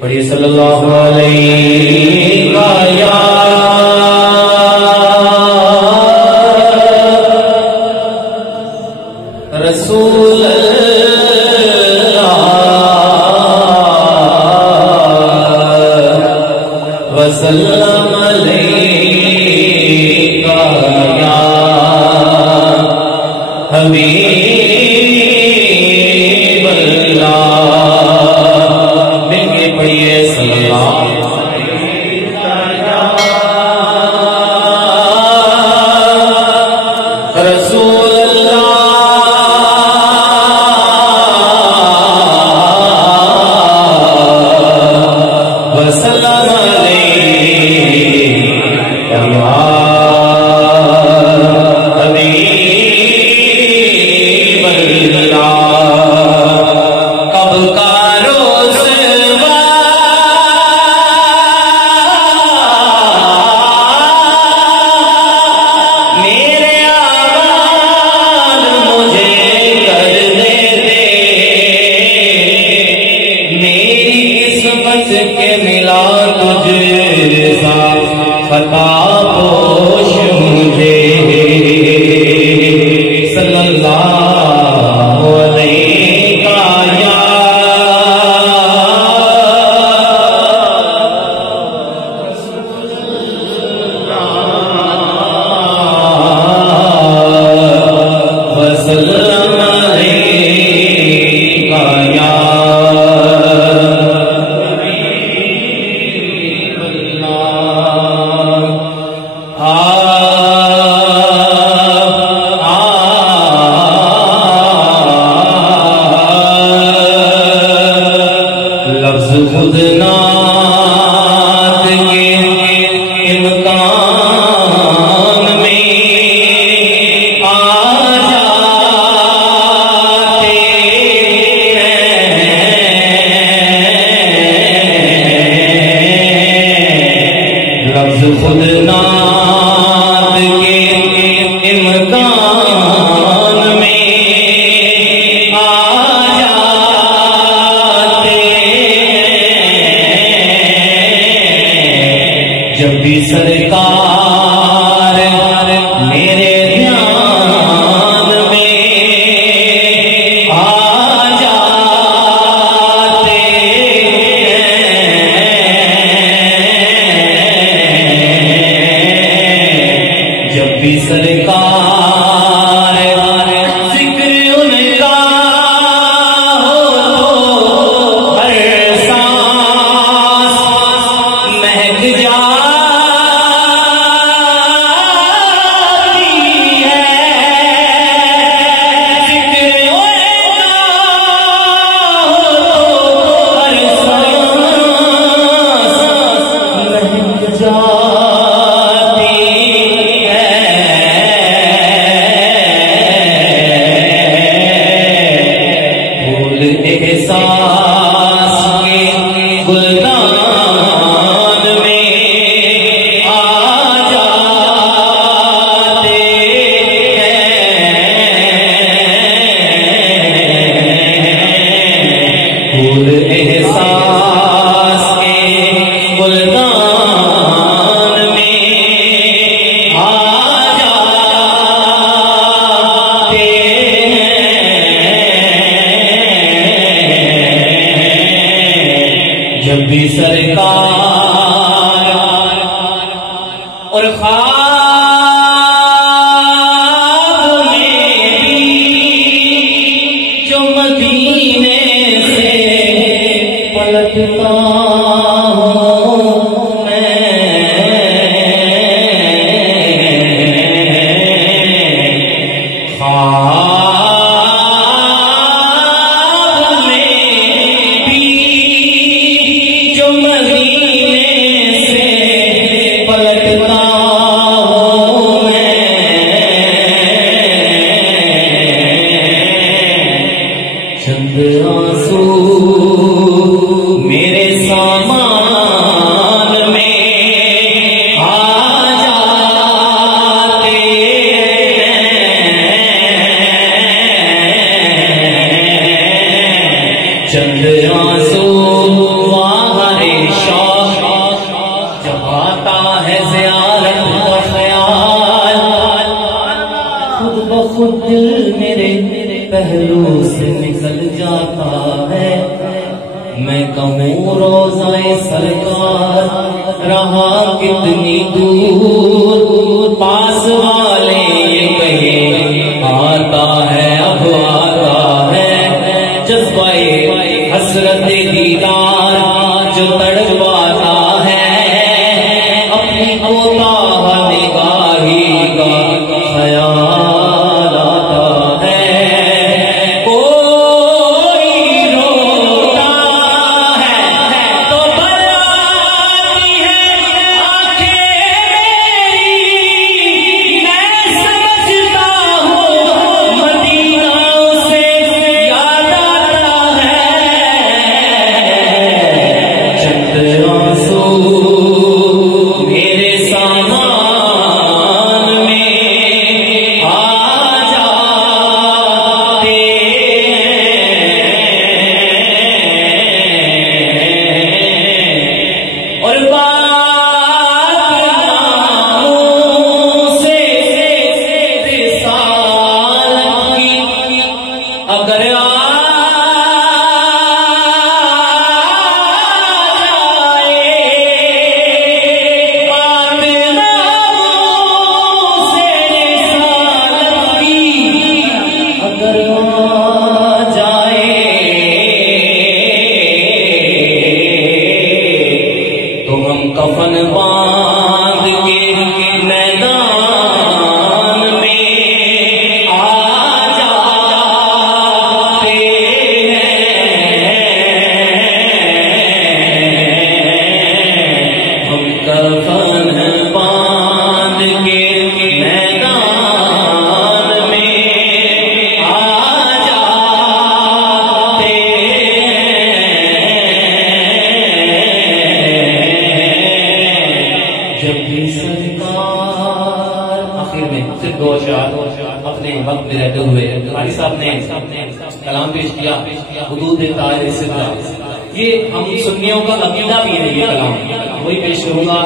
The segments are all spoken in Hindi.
पढ़िए सल्लल्लाहु अलैहि या रसूल वसल्लम अलैका या हबीब अल्लाह। मिलके पढ़िए सल्लल्लाहु रसूल अल्लाह वसल्लम के मिला तुझे खता पोश मुझे सल्लल्लाहु अलैहि या वसल्लम अलैहि या खुद नात के इम्कान में आ जाते हैं। लफ्ज़ खुद नात के इम्कान में आ जब भी सरकार मेरे ध्यान में आ जाते हैं। जब भी सरकार जिक्र उनका हो तो हर सांस महक जा एहसास के गुलदान में आ जाते हैं। फूल एहसास के गुलदान में आ जाते जब भी सरकार और ख्वाब में भी जो मदीने से पलटता हूँ मैं, चंद आंसू मेरे आंसू हरे शौक जब आता है ज़ियारत का ख्याल, खुद ब खुद दिल मेरे पहलू से निकल जाता है। मैं कहूँ रोज़ाए सरकार रहा कितनी दूर, पास वाले ये कहे आता है अब आता है। जज्बाए हसरत दीदार जो तड़पाता है, अपनी कोताह निगाही का ख्याल आता है। कोई रोता है तो बरआती है आंखें मेरी, मैं समझता हूँ मदीना से याद आता है। चंद आंसू मेरे सामान में आ जाते हैं, और बातों से रिसालत की अगर आ कफन बांध के मैदान में आ जाते हैं। हम कफन बांध के मैदान में आ जाते हैं। जब भी सरकार आखिर में सिर्फ दो अशआर अपने वक्त में रहते हुए कारी साहब ने कलाम पेश किया, हुदूद ताज सिद्दा। ये हम सुन्नियों का अकीदा भी है, ये कलाम वही पेश करूंगा।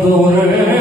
दूर